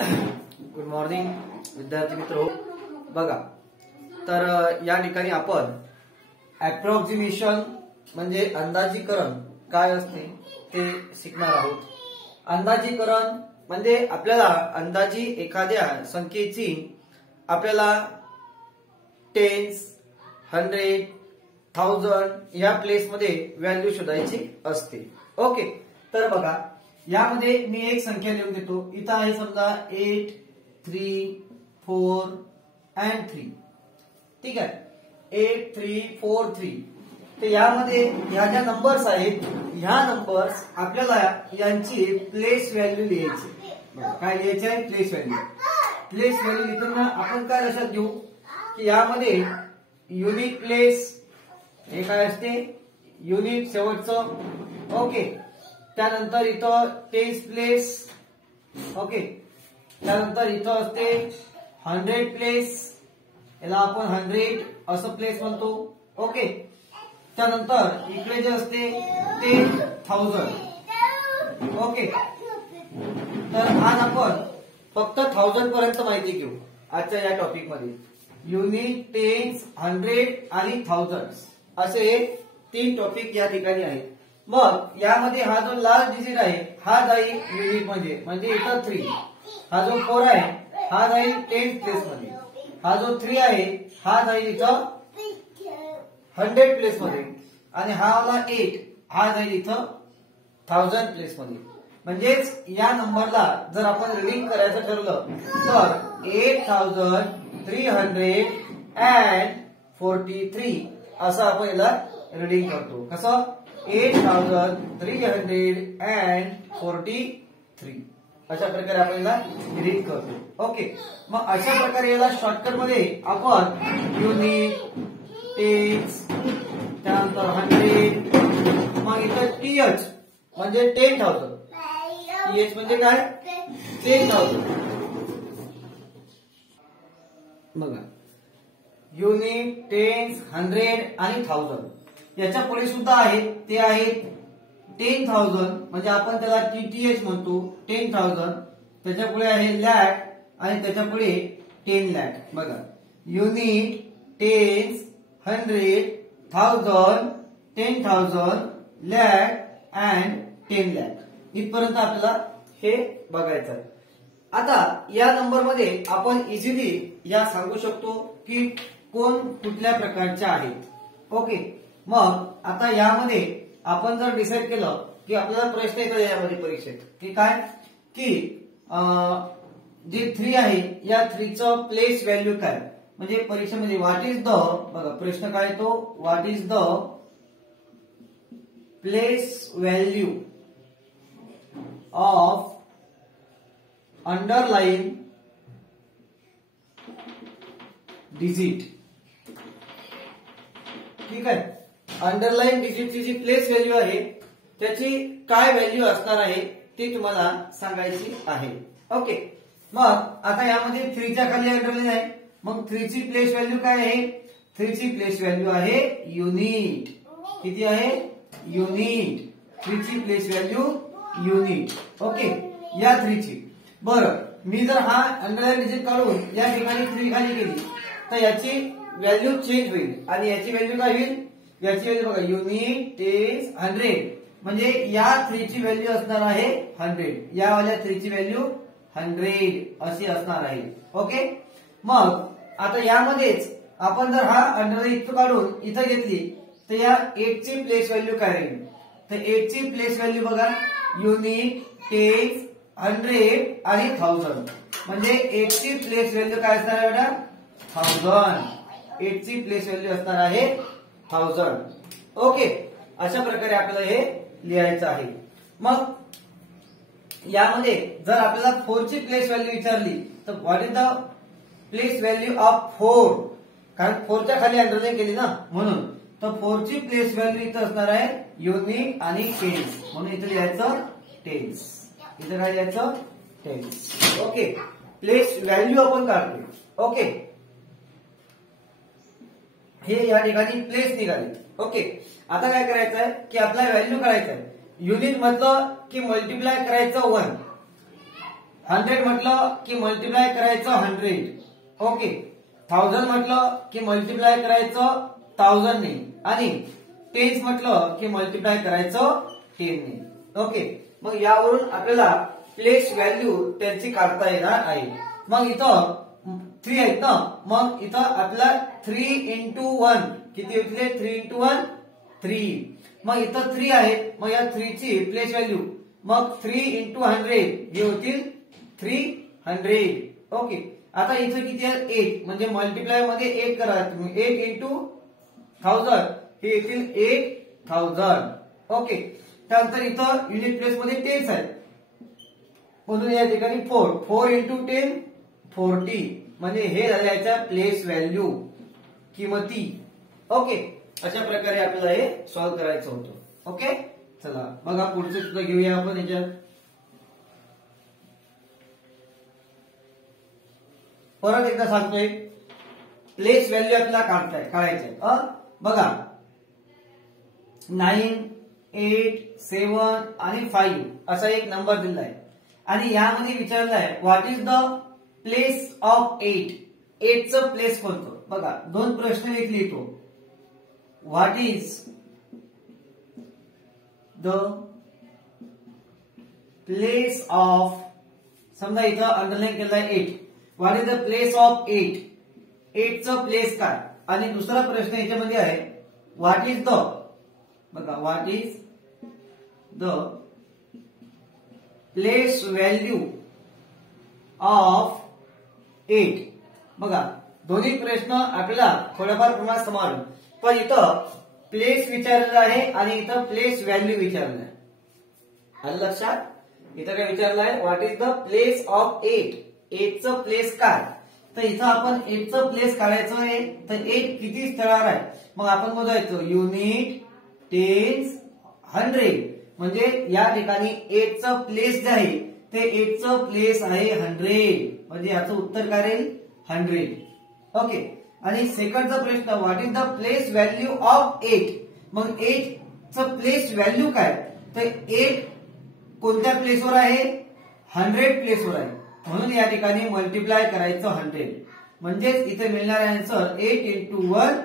Good morning विद्यार्थी मित्रो. बघा, तर या ठिकाणी आपण अप्रॉक्सिमेशन म्हणजे अंदाजीकरण काय असते ते शिकणार आहोत. अंदाजीकरण म्हणजे आपल्याला अंदाजी एखाद्या संख्येची आपल्याला टेन्स, 100, 1000 या प्लेस मध्ये व्हॅल्यू शोधायची असते. ओके, तर बघा यामध्ये मी एक संख्या लिहून देतो. इथं आहे समजा 8, 3, 4 and 3. ठीक आहे, 8, 3, 4, 3. तर यामध्ये ह्या ज्या नंबर्स आहेत ह्या नंबर्स आपल्याला यांची प्लेस व्हॅल्यू लिहायची. काय लिहायची आहे? Place value. प्लेस व्हॅल्यू लिहिताना आपण काय लक्षात घेऊ की यामध्ये युनिट प्लेस हे काय असते? युनिट शेवटचं. ओके, त्यानंतर इथं टेन्स प्लेस. ओके, त्यानंतर इथं असते 100 प्लेस, याला आपण 100 असं प्लेस म्हणतो. ओके, त्यानंतर इकडे जे असते ते 1000. ओके, तर आज आपण फक्त 1000 पर्यंत माहिती घेऊ आजच्या या टॉपिक मध्ये. युनिट, टेन्स, 100 आणि 1000 असे 3 टॉपिक या ठिकाणी आहेत. मग यामध्ये हा जो लास्ट डिजिट आहे हा जाईल युनिट मध्ये, म्हणजे इथं 3. हा जो 4 आहे हा जाईल 10 प्लेस मध्ये. हा जो 3 आहे हा जाईल इथं 100 प्लेस मध्ये. आणि हा वाला 8 हा जाईल इथं 1000 प्लेस मध्ये. म्हणजेच या नंबरला जर आपण रीडिंग करायचं ठरवलं तर 8343 असं आपण याला रीडिंग करतो. कसं? 8343 अशा प्रकारे आपण याला रीड करतो. ओके, मग अशा प्रकारे याला शॉर्टकट मध्ये आपण युनिट, टेन्स, त्यानंतर 100, मग इथं TH म्हणजे 10,000. TH म्हणजे काय? 10,000. बघा, युनिट, टेन्स, 100 आणि 1000 याच्या पुढे सुद्धा आहेत. ते आहेत 10,000 म्हणजे आपण त्याला TTH म्हणतो, 10,000. त्याच्या पुढे आहे लॅक आणि त्याच्या पुढे 10 लॅक. बघा, unit, tens, 100, 1000, 10,000, lakh and 10 lakh इथपर्यंत आपल्याला हे बघायचं आहे. आता या नंबर मध्ये आपण इझिली या सांगू शकतो की कोण कुठल्या प्रकारच्या आहेत. ओके, मग आता यामध्ये आपण जर डिसाईड केलं की आपल्याला प्रश्न येतो यामध्ये परीक्षेत की काय की जे 3 आहे या 3चं प्लेस व्हॅल्यू काय, म्हणजे परीक्षेमध्ये व्हॉट इज द, बघा प्रश्न काय येतो, what is the place value of underline digit. ठीक आहे, अंडरलाइन डिजिटची जी प्लेस व्हॅल्यू आहे त्याची काय व्हॅल्यू असणार आहे ती तुम्हाला सांगायची आहे. ओके, मग आता यामध्ये 3 च्या खाली अंडरलाइन आहे. मग 3 ची प्लेस व्हॅल्यू काय आहे? 3 ची प्लेस व्हॅल्यू आहे युनिट. किती आहे? युनिट. 3 ची प्लेस व्हॅल्यू युनिट. ओके, या 3 ची. बरं, मी जर हा अंडरलाइन डिजिट काढून या ठिकाणी 3 खाली केली तर याची व्हॅल्यू चेंज होईल आणि याची व्हॅल्यू काय होईल? याची व्हॅल्यू बघा, युनिट, टेन्स, 100 म्हणजे या 3 ची व्हॅल्यू असणार आहे 100. या वाल्या 3 ची व्हॅल्यू 100 अशी असणार आहे. ओके, मग आता यामध्येच आपण जर हा अंडरलाइन इथं काढून इथं घेतली तर या 8 ची प्लेस व्हॅल्यू काय राहील? तर 8 ची प्लेस व्हॅल्यू बघा, युनिट, टेन्स, 100 आणि 1000 म्हणजे 8 ची प्लेस व्हॅल्यू काय असणार आहे बेटा? 1000. 8 ची प्लेस व्हॅल्यू असणार आहे 1000. ओके, अशा प्रकारे आपल्याला हे लिहायचं आहे. मग यामध्ये जर आपल्याला 4 ची प्लेस व्हॅल्यू विचारली तर what is the place value of 4, कारण 4 च्या खाली अंडरलाइन केली ना म्हणून. तर 4 ची प्लेस व्हॅल्यू इथं असणार आहे युनिट आणि टेन्स, म्हणून इथं लिहायचं टेन्स. इथं काय लिहायचं? टेन्स. ओके, प्लेस व्हॅल्यू आपण काढतो. ओके, हे या ठिकाणी प्लेस निघाले. ओके, आता काय करायचं आहे की आपला व्हॅल्यू काढायचं आहे. युनिट म्हटलं की मल्टिप्लाय करायचं 1, 100 म्हटलं की मल्टिप्लाय करायचं 100, ओके. 1000 म्हटलं की मल्टिप्लाय करायचं 1000 ने, आणि टेन्स म्हटलं की मल्टिप्लाय करायचं 10 ने, ओके. मग यावरून आपल्याला प्लेस व्हॅल्यू त्यांची काढता येणार आहे. मग इथं 3 आहेत ना, मग इथं आपल्याला 3 into 1 किती होते? 3 into 1 3. मग इथं 3 आहेत, मग या 3 ची प्लेस व्हॅल्यू मग 3 into 100 हे होतील 300, ओके. आता इथं किती आहे? 8, म्हणजे मल्टिप्लाय मध्ये 8 करा तुम्ही. 8 into 1000 हे येतील 8000, ओके. त्यानंतर इथं युनिट प्लेस मध्ये 10 आहेत, म्हणून या ठिकाणी 4 into 10 40, म्हणजे हे झाले याच्या प्लेस व्हॅल्यू, किंमती, ओके. अशा प्रकारे आपल्याला हे सॉल्व्ह करायचं होतं, ओके. चला बघा पुढचं सुद्धा घेऊया आपण याच्यात. परत एकदा सांगतोय, प्लेस व्हॅल्यू आपल्याला काढायचंय. बघा 9, 8, 7 आणि 5 असा एक नंबर दिला आहे, आणि यामध्ये विचारलं आहे what is the place of 8. 8 चं प्लेस कोणतं? बघा 2 प्रश्न एक लिहितो. What is the place of, समजा इथं अंडरलाईन केलं आहे 8. What is the place of 8. 8 चं प्लेस काय? आणि दुसरा प्रश्न याच्यामध्ये आहे व्हॉट इज द, बघा what is the place value of 8. बघा दोन्ही प्रश्न आपल्याला थोड्याफार प्रमाणात समान, पण इथं प्लेस विचारलेलं आहे आणि इथं प्लेस व्हॅल्यू विचारलेलं आहे. आलं लक्षात? इथं काय विचारलं आहे? What is the place of 8. 8 चं प्लेस काय? तर इथं आपण 8 चं प्लेस काढायचं आहे, तर 8 किती स्थळावर आहे? मग आपण मोजायचं युनिट, टेन्स, 100. म्हणजे या ठिकाणी 8 चं प्लेस जे आहे ते 8 चं प्लेस आहे 100, म्हणजे याचं उत्तर काय राहील? 100, ओके. आणि सेकंडचा प्रश्न what is the place value of 8. मग 8 चं प्लेस व्हॅल्यू काय? तर 8 कोणत्या प्लेसवर आहे? 100 प्लेसवर आहे, म्हणून या ठिकाणी मल्टिप्लाय करायचं 100. म्हणजेच इथे मिळणारे आन्सर 8 into 1,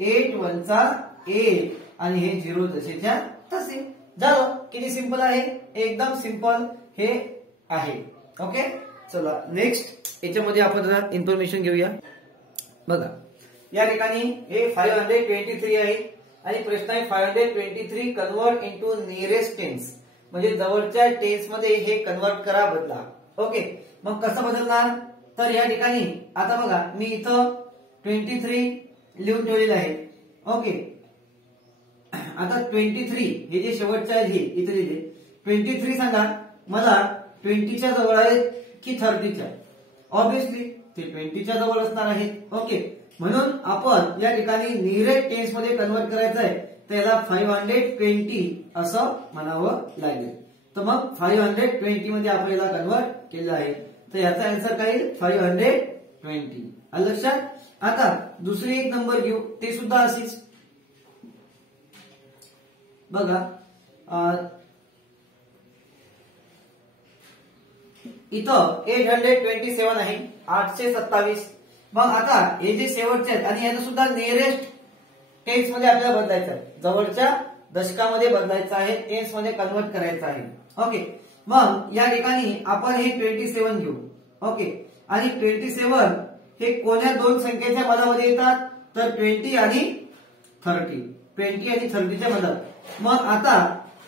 8 1 चा 8, आणि हे 0 जसेच्या तसे. झालं. किती सिंपल आहे? एकदम सिंपल हे आहे, ओके. चला नेक्स्ट याच्यामध्ये आपण इन्फॉर्मेशन घेऊया. बघा या ठिकाणी हे 523 आहे, आणि प्रश्न आहे 523 कन्वर्ट इंटू नियरेस्ट टेन्स, म्हणजे जवळच्या टेन्स मध्ये हे कन्वर्ट करा, बदला, ओके. मग कसं बदलणार? तर या ठिकाणी आता बघा मी इथं 23 लिहून ठेवलेलं आहे, ओके. आता 23 हे जे शेवटचे आहे हे इथे लिहिले. 23 सांगा मला 20 च्या जवळ आहे की 30 च्या? ऑब्विसली ते 20 च्या जवळ असणार आहे, ओके. म्हणून आपण या ठिकाणी नियरेस्ट टेन्स मध्ये कन्वर्ट करायचं आहे, तर याला 520 असं म्हणावं लागेल. तर मग 520 मध्ये आपण याला कन्वर्ट केलं आहे, तर याचा आन्सर काय येईल? 520. आलं लक्षात? आता दुसरी एक नंबर घेऊ, ते सुद्धा अशीच. बघा इथं 827 आहे, 827. मग आता हे जे शेवटचे आहेत आणि याचं सुद्धा नियरेस्ट टेन्स मध्ये आपल्याला बदलायचं आहे, जवळच्या दशकामध्ये बदलायचं आहे, टेन्स मध्ये कन्वर्ट करायचं आहे, ओके. मग या ठिकाणी आपण हे 27 घेऊ, ओके. आणि 27 हे कोण्या दोन संख्येच्या मधामध्ये येतात? तर 20 आणि 30. 20 आणि 30च्या मधात. मग आता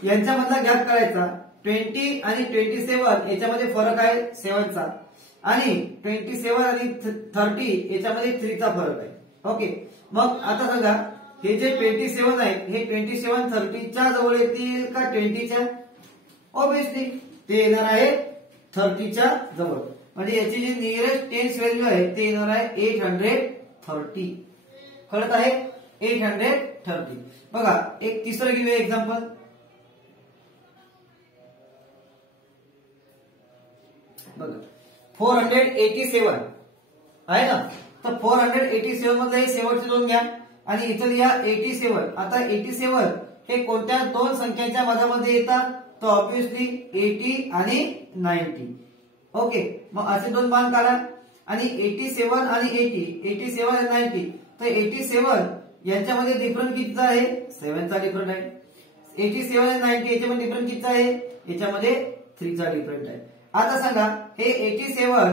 यांच्या मधला गॅप करायचा. 20 आणि 27 याच्यामध्ये फरक आहे 7 चा, आणि 27 आणि 30 याच्यामध्ये 3 चा फरक आहे, ओके. मग आता बघा हे जे 27 आहे हे 27 30च्या जवळ येतील का 20 च्या? ऑब्विसली ते येणार आहे 30 च्या जवळ, म्हणजे याची जी नियरेस्ट टेन्स व्हॅल्यू आहे ते येणार आहे 830. कळत आहे? 830. बघा एक तिसरं घेऊया एक्झाम्पल. बघा 487 आहे ना, तर 487 मधलं हे शेवटचे दोन घ्या आणि इथं लिहा 87. आता 87 हे कोणत्या दोन संख्यांच्या मधामध्ये येतात? तर ऑब्विसली 80 आणि 90. ओके, मग असे दोन बाण काढा आणि 87 आणि 87 आणि 90, तर 87 यांच्यामध्ये डिफरन्स कितीचा आहे? 7 चा डिफरन्स आहे. 87 आणि 90 याच्यामध्ये डिफरन्स कितीचा आहे? याच्यामध्ये 3 चा डिफरन्स आहे. आता सांगा हे 87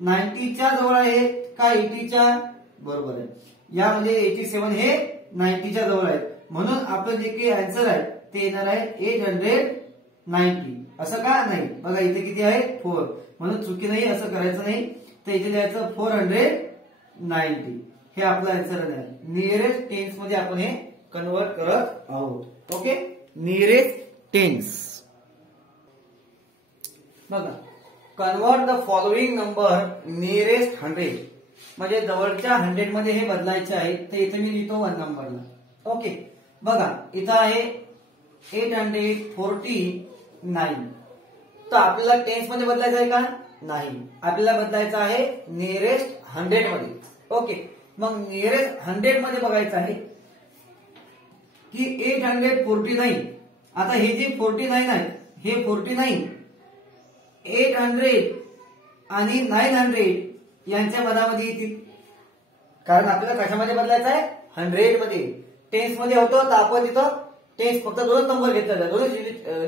90 च्या जवळ आहे का 80 च्या? बरोबर आहे, यामध्ये 87 हे 90 च्या जवळ आहे, म्हणून आपलं जे काही आन्सर आहे ते येणार आहे 890. असं का नाही? बघा इथे किती आहे? 4, म्हणून चुकी नाही, असं करायचं नाही. तर इथे द्यायचं 490. हे आपलं आन्सर आहे. नियरेस्ट टेन्स मध्ये आपण हे कन्वर्ट करत आहोत. Okay, nearest tens. बघा, convert the following number nearest 100, म्हणजे जवळच्या 100 मध्ये हे बदलायचे आहे. तर इथे मी लिहितो 1 नंबरला. ओके, बघा इथं आहे 849. तर आपल्याला टेन्स मध्ये बदलायचं आहे का? नाही, आपल्याला बदलायचं आहे नियरेस्ट 100 मध्ये. ओके, मग नियरेस्ट 100 मध्ये बघायचं आहे की 849. आता हे जे 49 आहे हे 49 800 आणि 900 यांच्या मधामध्ये येतील, कारण आपल्याला कशामध्ये बदलायचं आहे? 100 मध्ये. टेन्स मध्ये होतं तर आपण तिथं टेन्स फक्त 2 नंबर घेतले होते, 2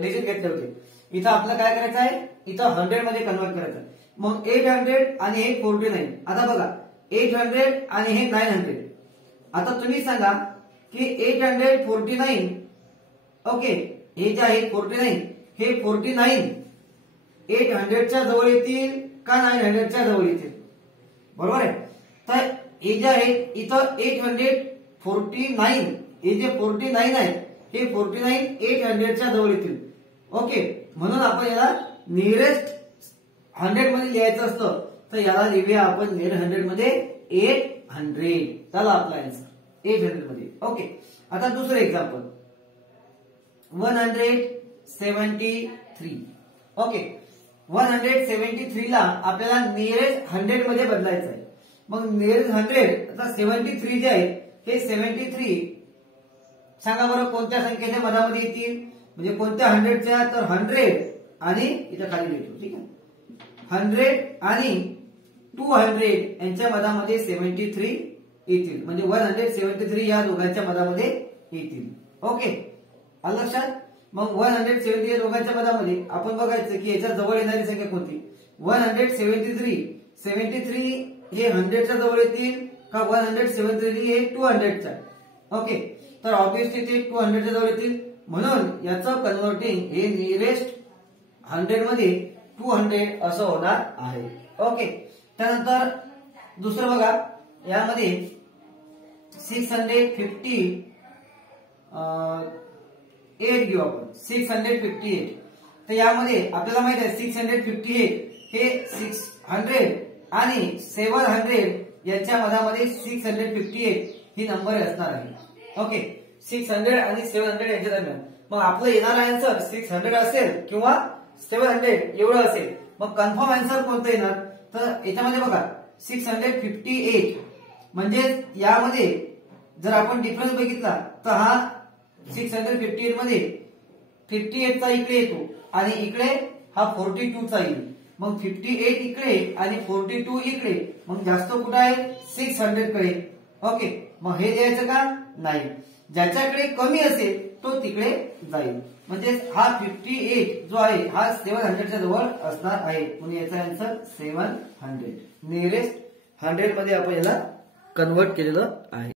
डिजिट घेतले होते. इथं आपल्याला काय करायचं आहे? इथं 100 मध्ये कन्वर्ट करायचं. मग 800 आणि हे 49. आता बघा 800 आणि हे 900. आता तुम्ही सांगा की 849, ओके, हे जे आहे 49, हे 49 800 च्या जवळ येतील का 900 च्या जवळ येतील? बरोबर आहे. तर हे जे आहे इथं 849, हे जे 49 आहे हे 49 800 च्या जवळ येतील. ओके, म्हणून आपण याला नियरेस्ट 100 मध्ये लिहायचं असतं, तर याला लिहूया आपण नियर 100 मध्ये 800. चला आपला आन्सर 800 मध्ये. ओके, आता दुसरं एक्झाम्पल 173. ओके, 173 ला आपल्याला नियरेस्ट 100 मध्ये बदलायचं आहे. मग नियरेस्ट 100, आता 73 जे आहे हे 73 सांगा बरं कोणत्या संख्येच्या मधामध्ये येतील? म्हणजे कोणत्या 100च्या? तर 100 आणि इथं खाली लिहितो, ठीक आहे, 100 आणि 200 यांच्या मधामध्ये 73 येतील, म्हणजे 173 या दोघांच्या मधामध्ये येतील. ओके, आलं लक्षात? मग 170 या दोघांच्या मधामध्ये आपण बघायचं की याच्या जवळ येणारी संख्या कोणती? 173 हे 100 च्या जवळ येतील का 173 हे 200 च्या? ओके, तर ऑब्विसली ते 200 च्या जवळ येतील, म्हणून याचं कन्वर्टिंग हे नियरेस्ट 100 मध्ये 200 असं होणार आहे. ओके, त्यानंतर दुसरं बघा, यामध्ये 658 घेऊ आपण. 658, तर यामध्ये आपल्याला माहित आहे 658 हे 600 आणि 700 यांच्या मधामध्ये 658 ही नंबर असणार आहे. ओके, 600 आणि 700 यांच्या दरम्यान. मग आपलं येणारा आन्सर 600 असेल किंवा 700 एवढं असेल. मग कन्फर्म आन्सर कोणतं येणार? तर याच्यामध्ये बघा 658, म्हणजे यामध्ये जर आपण डिफरन्स बघितला तर हा 658 मध्ये 58 चा इकडे येतो आणि इकडे हा 42 चा येईल. मग 58 इकडे आणि 42 इकडे, मग जास्त कुठे आहे? 600 कडे. ओके, मग हे द्यायचं का? नाही, ज्याच्याकडे कमी असेल तो तिकडे जाईल. म्हणजे हा 58 जो आहे हा 700 च्या जवळ असणार आहे, म्हणून याचा आन्सर 700. नियरेस्ट 100 मध्ये आपण याला कन्वर्ट केलेलं आहे.